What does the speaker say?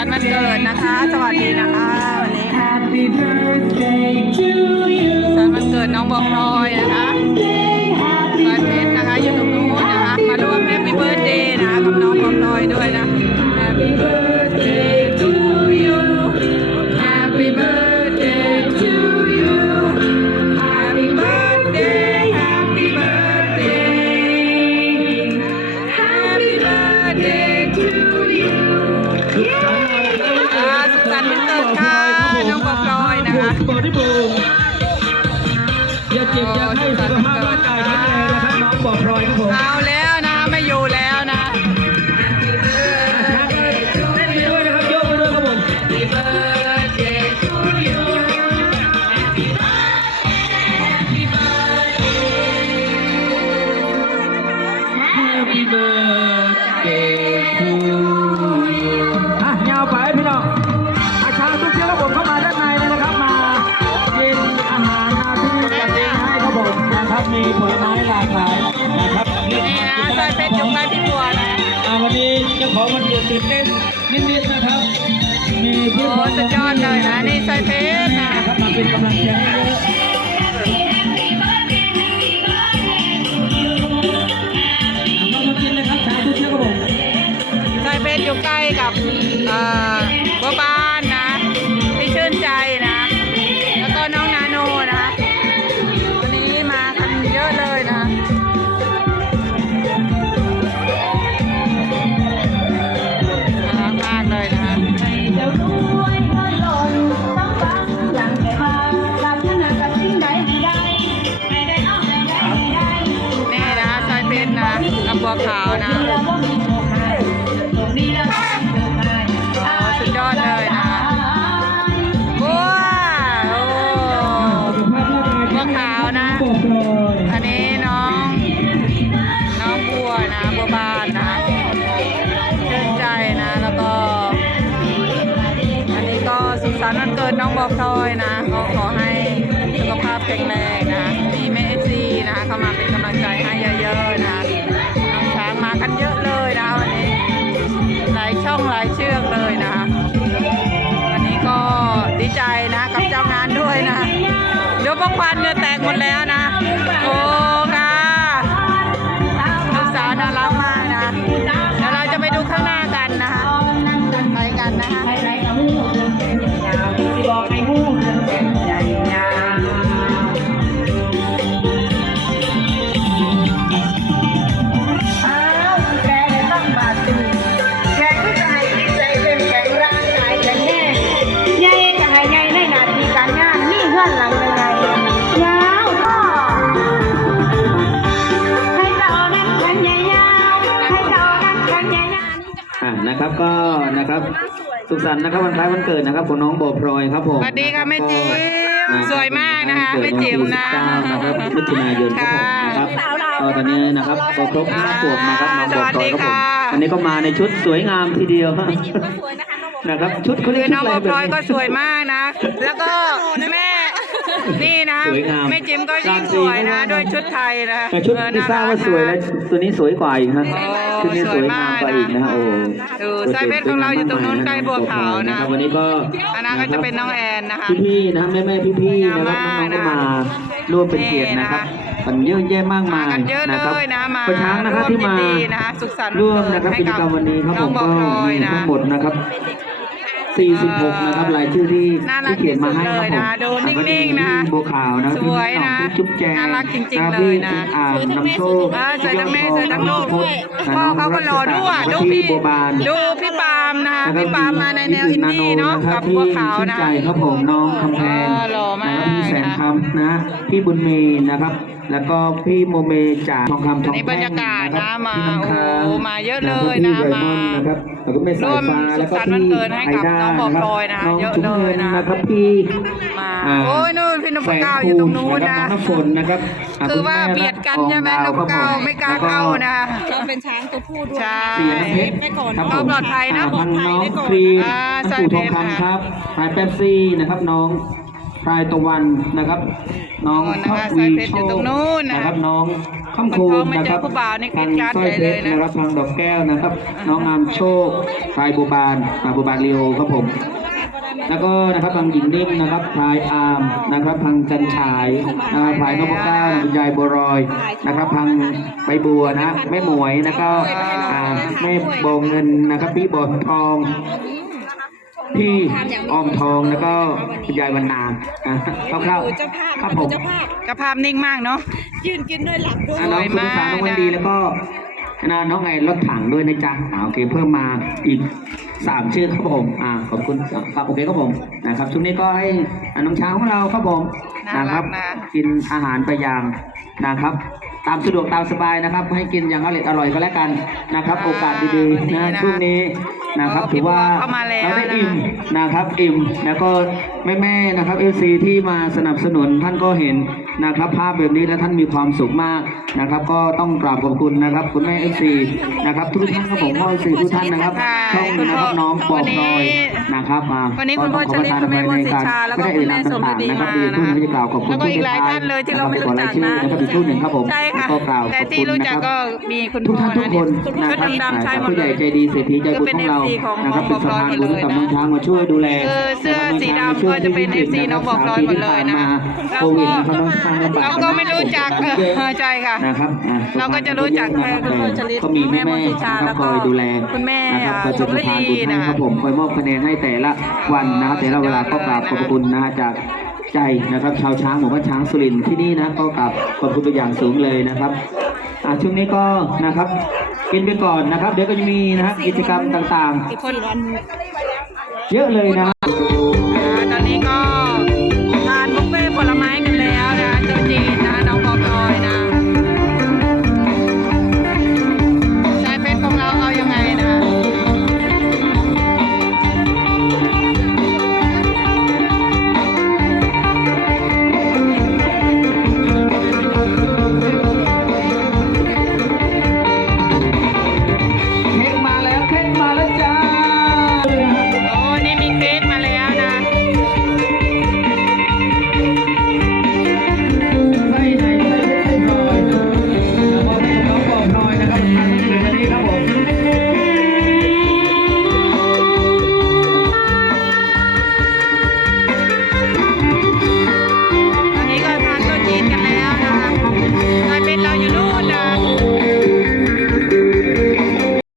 สันต์วันเกิดนะคะ สวัสดีนะคะวันนี้ Happy birthday to you สันต์วันเกิดน้องบอกพลอยนะคะ นะคะบอดี้บูมอย่าเจ็บอย่าให้สุขภาพร่างกายแข็งแรงนะครับน้องบอกพลอยครับผม วันนี้เจ้าของวันเกิดตื่นเต้นนิดๆนะครับ มีเพื่โอ้อนสุดยอดเลยนะนี่ใส่เพชรนะ นะครับมาเป็นกำลังใจให้เยอะเอามากินเลยครับชาทุกเช้าครับผมใส่เพชรอยู่ใกล้กับเอ่อบัวบา กับบัวขาวนะก็มีโชคให้ดีแล้วก็มีโชคให้โอ้สุดยอดเลยนะบัวโอ้สุขาพร่างกข็งแรงบอกเลยอันนี้น้อง น้องบัวนะ บัวบานนะชื่นใจนะ แล้วก็ อันนี้ก็สุขสันต์วันเกิดน้องบอพลอยนะ ก็ขอให้สุขภาพแข็งแรง นะครับก็นะครับ สุขสันต์นะครับวันคล้ายวันเกิดนะครับของน้องโบพลอยครับผมสวัสดีค่ะแม่จิ๋มนะครับสวยมากนะคะแม่จิ๋มนะวันที่19นะครับมิถุนายนครับผมนะครับก็ตอนนี้นะครับก็ครบห้าขวบนะครับน้องโบพลอยครับผมวันนี้ก็มาในชุดสวยงามทีเดียวนะครับชุดเขาเรีคืยอกน้องชุบดออะไรพลอยก็สวยมากนะ แล้วก็แม่ นี่นะสวยงามแม่จิ๋มก็ยิ่งสวยนะ ด้วยชุดไทยนะแต่ชุดเออไม่ทราบว่าน่กสวยแล้วตัวนี้สวยกว่าอีกฮะโอ้ชุดนี้สวยงามกว่าอีกนะฮะโอ้ดูไส้เพชรของเราอยู่ตรงนู้นใกล้บัวขาวนะวันนี้ก็อันนั้นก็จะเป็นน้องแอนนะคะพี่ๆนะแม่แม่ๆพี่ๆนะครับน้องๆก็มาร่วมเป็นเกียรตินะครับมันเยอะแยะมากมายมากันเยอะนะครับเลยนะมาประช้างนะครับที่มาร่วมยินดีนะคะสุขสันต์วันร่วมเกิดนะครับให้กิจกับกรรมวันนี้ครับน้ผองมบอก็พลอยมีนะทั้งหมดนะครับ 46 นะครับรายชื่อที่น่ารัที่กเขียนมาให้ครับที่ผสุมดเลยนะดูนิ่งๆนะแล้วก็จมีพี่บัวขาวนะสวยนะพี่จุ๊บแจงน่ารักจริงๆนะเลยนะพี่อ่านำโชคเออสวยทั้งแม่สวยทั้งลูกด้วยพ่อเขาก็รอด้วยดูพี่บัวบานดูพี่ปาล์มนะคะแล้วก็พี่ปาล์มมาในแนวอินดี้เนาะคกัรับบบัวขาวชื่นนะใจครับผมน้องคำแพงเออหล่อมากนะครับพี่แสนคำนะพี่บุญมีนะครับแล้วก็พี่โมเมจากทองคำทองนี่บรรยากาศนะมาพี่น้ำค้างโอ้มาเยอะเลยนะแล้วก็พี่มาไดมอนด์นะครับแล้วก็แม่สาร่วยมฟ้าสุแล้ขวก็สันต์วันพี่เกิดให้ไอกับด้าน้องบอกนะครับลอยนะน้องเยอะชุมเลเงิยนนะนะครับพี่มาอ่าโอ้ยนู่นพี่นพเก้าอยู่ตรงนู้นแฟนะคูณนะครับน้องน้ำฝนนะครับะคือว่าณแม่เบียดกันใช่ไหมอนองพดวเก้าครับผไม่กล้าแล้วเข้านะคะเราเป็นช้างตัวผู้ด้วยใช่เสียเพชรครับผมก็ปลอดภัยนะอ่าพันน้องครีมอ่าท่านปู่ทองใส่เพชรนะคำครับพายเป๊ปซี่นะครับน้อง พายตะวันนะครับ น้องโน่นนะคะท็อปวีใส่เพชรโชอยู่คตรงนู้นนะนะครับน้องคค่ำคูณไม่นะเจคอรับผู้บ่าวนี่กรีทาดงกราดสร้อยเพเลชยรนะนะครับทางดอกแก้วนะครับ น้องงามโชคพลายบัวบานอ่าบัวบานลีโอครับผมแล้วก็นะครับทางหญิงนิ่มนะครับพลายอาร์มนะครับทางจันฉายนะครับพลายนพเก้าคุณยายบัวรอยนะครับทางใบบัวนะแม่หมวยแล้วก็อ่าแม่โบงเงินนะครับพี่บอดทอง พี่ออมทองแล้วก็คุณยายวันนาอะคร่าวๆครับผมกระภาพนิ่งมากเนาะอะน้องสุภาษาน้องวันดีแล้วก็นะน้องไงรถถังด้วยนะจ๊ะอ่าโอเคเพิ่มมาอีกสามชื่อครับผมอ่าขอบคุณครับโอเคครับผมนะครับช่วงนี้ก็ให้อะน้องช้างของเราครับผมน่านะ ครัรักบนะกินอาหารไปอย่างนะครับ ตามสะดวกตามสบายนะครับ ให้กินอย่างอร่อยอร่อยก็แล้วกันนะครับ โอกาสดีๆนะช่วงนี้นะครับ ถือว่าเราได้อิ่มนะครับอิ่มแล้วก็แม่ๆนะครับเอซีที่มาสนับสนุนท่านก็เห็นนะครับภาพแบบนี้แล้วท่านมีความสุขมากนะครับ ก็ต้องกราบขอบคุณนะครับ คุณแม่เอซีนะครับ ทุกท่านครับผมพ่อเอซีทุกท่านนะครับช่องนะครับน้องปอบรอยนะครับมาวันนี้คุณพ่อชลิดคุณแม่มนสิชาแล้วก็คุณแม่สมฤดีมาดีนะผู้คะที่จะกล่าวขอบคุณแล้วก็อีกหลายท่านเลยที่เราไม่รู้จักนะนะครับอีกผู้หนึ่งครับผมใช่ค่ะก็กล่าวแต่ขอบที่คุณรู้นะจักครับก็มีคุณทุกพ่อท่านทุกคนชุนะดครับดำๆใช่หมดผู้ใหเลญ่ยใจดีเศรษฐีใจบุญของเราคือเป็น FC ของนะครับเป็นสะพานบุญให้กับน้องช้างมาช่วยดูแลคือเสื้อสีดำก็จะเป็น FC น้องบอกรอยหมดเลยนะโควิดนะครับน้องช้างลำบากเราก็ไม่รู้จักเออใช่ค่ะนะครับอะเราก็จะรู้จักแค่คุณพ่อชลิดก็มีแม่แม่มนแม่สิชาคแล้รับวก็คอยดูแลคุณแม่นะครับคอยสเป็นมสะฤพานดีบุญให้นะครับผมคอยมอบคะแนนให้แต่ละวันนะครับแต่ละเวลาก็กราบขอบพระคุณนะฮะจากใจนะครับ ชาวช้างหมู่บ้านช้างสุรินทร์ที่นี่นะก็กราบขอบคุณเป็นอย่างสูงเลยนะครับอะช่วงนี้ก็นะครับ กินไปก่อนนะครับ เดี๋ยวก็จะมีนะครับกิจกรรมต่างๆคนเยอะเลยนะครับ